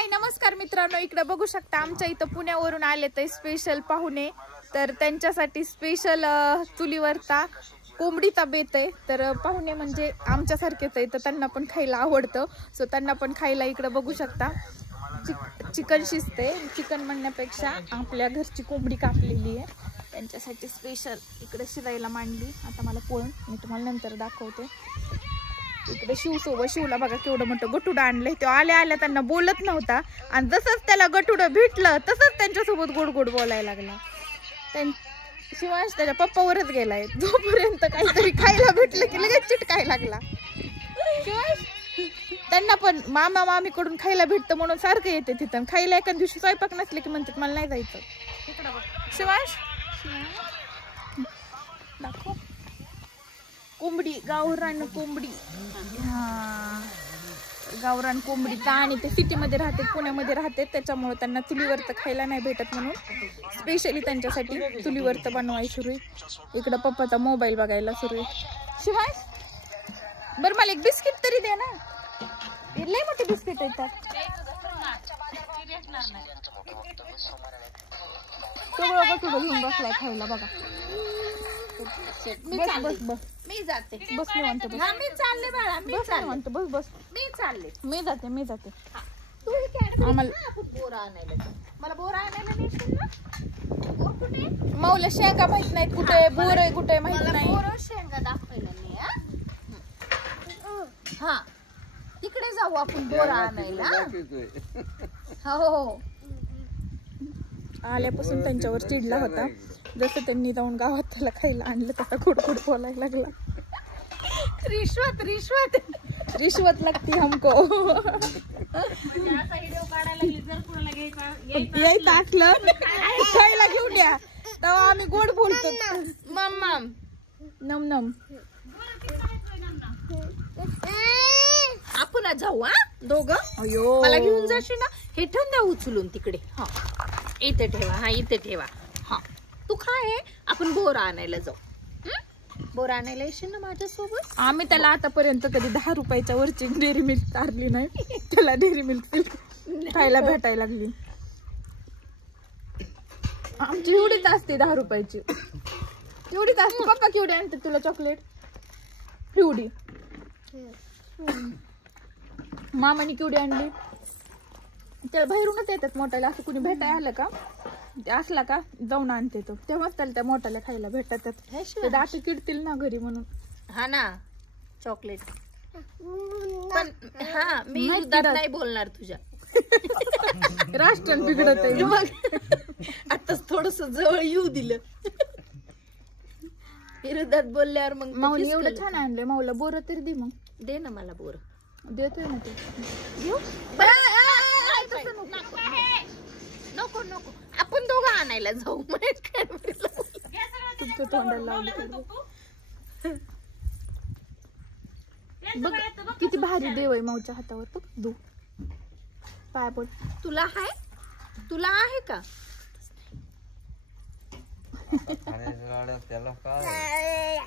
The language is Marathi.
हाय नमस्कार मित्रांनो, इकडे बघू शकता आमच्या इथं पुण्यावरून आले ते स्पेशल पाहुणे. तर त्यांच्यासाठी स्पेशल चुलीवरचा कोंबडीचा बेत आहे. तर पाहुणे म्हणजे आमच्यासारखेच आहे, तर त्यांना पण खायला आवडतं. सो त्यांना पण खायला इकडे बघू शकता चिकन शिजते. चिकन म्हणण्यापेक्षा आपल्या घरची कोंबडी कापलेली आहे, त्यांच्यासाठी स्पेशल इकडे शिजायला मांडली. आता मला पोळून मी तुम्हाला नंतर दाखवते. इकडे शिवला बघा केवढं मोठं गटुड आणलंय. तो आल्या आल्या त्यांना बोलत नव्हता आणि जसंच त्याला गटुड भेटलं तसंच त्यांच्यासोबत गोड गोड बोलायला लागला. शिवांश त्याच्या पप्पावरच गेलाय. जोपर्यंत काहीतरी खायला भेटलं की लगेच चिटकाय लागला. शिवांश त्यांना पण मामा मामी कडून खायला भेटतं म्हणून सारखं येते तिथं. खायला एका दिवशी स्वयंपाक नसले की म्हणतात मला नाही जायचं. शिवांश दाखव कोंबडी, गावरान कोंबडी. हा गावरान कोंबडी. आणि ते सिटीमध्ये राहते, पुण्यामध्ये राहते, त्याच्यामुळे त्यांना चुलीवरचं खायला नाही भेटत म्हणून स्पेशली त्यांच्यासाठी चुलीवरचं बनवाय सुरू आहे. इकडं पप्पाचा मोबाईल बघायला सुरू आहे. शिवाय बरं मला एक बिस्किट तरी दे ना. लय मोठे बिस्किट येतात. सगळं गटुडं घेऊन बसलाय खायला बघा. मी जाते बस. निवांत बस. मी चालले बाळा. मी निवांत बस बस. मी चालले. मी जाते. तू आम्हाला बोरा आणायला. मला बोरा आणायला नेशील ना? मौला शेंगा माहित नाहीत कुठे बोर आहे कुठे माहित नाही. बोर शेंगा दाखवायला नाही. हा तिकडे जाऊ आपण बोरा आणायला. हो आल्यापासून त्यांच्यावर चिडला होता. जसं त्यांनी जाऊन गावात त्याला खायला आणलं तसा खुडखुड बोलायला लागला. रिश्वत लागती हमको. यायचं असलं खायला घेऊन या तेव्हा आम्ही गोड बोलतो. नम आपण जाऊ हा दोघं. अयो मला घेऊन जाशील ना. हे ठेवून द्या उचलून तिकडे. हा इथे ठेवा. हा इथे ठेवा. हा तू काय आपण बोरा आणायला जाऊ. बोरा आणायला येशील ना माझ्यासोबत. आम्ही त्याला आतापर्यंत कधी 10 रुपयाच्या वरची डेअरी मिल्क चारली नाही. त्याला डेअरी मिल्क खायला भेटायला लागली. आमची एवढीच असते 10 रुपयाची. एवढीच असते. पप्पा केवढी आणते तुला चॉकलेट? एवढी. मामाने केवढी आणली? त्याला बाहेरूनच येतात मोठ्याला. असं कुणी भेटायला आलं का ते असला का जाऊन आणते तो. तेव्हाच त्याला त्या मोठ्याला खायला भेटतात. ते दात किडतील ना घरी म्हणून. हा ना चॉकलेट. पण हा मी नाही बोलणार तुझ्या. राष्ट्रन बिघडत आहे मग. आताच थोडस जवळ येऊ दिलं. विरोधात बोलल्यावर मग माऊली एवढं छान आणलंय. माऊला बोर तरी दे. मग दे ना मला बोर. देतोय ना ते. देऊ नको नको. आपण दोघं आणायला जाऊ. तुमचं तोंडाला लावलं. बघ किती भारी देव आहे माऊच्या हातावर. बघ दू पाय पड. तुला आहे का? त्याला काय